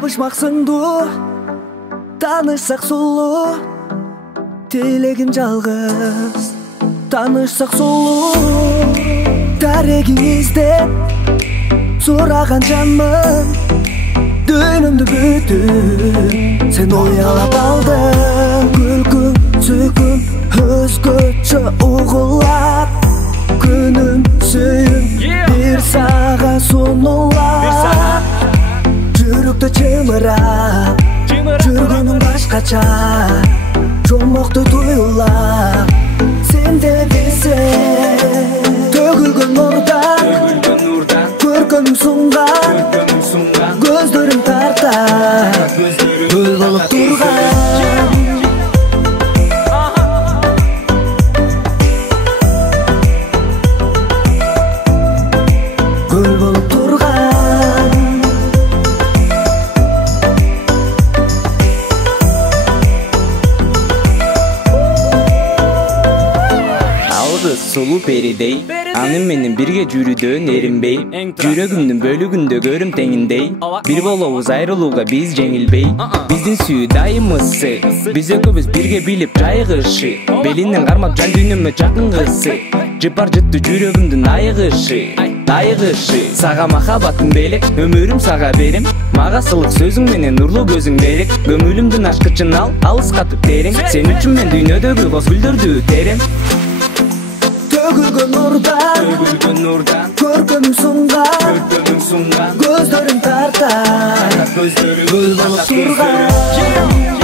табышмак сыңдуу, таанышсак сулуу, тилегим жалгыз, таанышсак сулуу. Дарегиңизде сураган жанмын, дүйнөмдү бүтүн сен уялап алдың. Күлкүң, сүйкүң өзгөчө угулат, күнүм, сүйүм бир сага сунулат. Жүрөктө чымырап жүргөнүң башкача, жомокту туюлап сен де билсең. Төгүлгөн нурдан көркөмүң сунган, көздөрүң тарта гүл болуп турган. Гүл болуп турган. Алгыз сулуу перидей, аны менен бирге жүрүүдөн эринбей, жүрөгүмдүн бөлүгүндө көрүм теңиндей. Бир болобуз айрылууга биз жеңилбей, биздин сүйүү дайым ысы, биз экөөбүз бирге билип жайгышы. Белинен кармап жан дүйнөмө жакын кызсы, жыпар жыттуу жүрөгүмдүн айыгышы. Сага махаббатым белек, өмүрүм сага берем, мага сылык сөзүң менен нурлуу көзүң берек. Көңүлүмдүн ачкычын ал, алыскатып терең, сен үчүн мен дүйнөдөгү боз гүлдөрдү терем. Төгүлгөн нурдан көркөмүң сунган, көздөрүң тарта гүл болуп турган.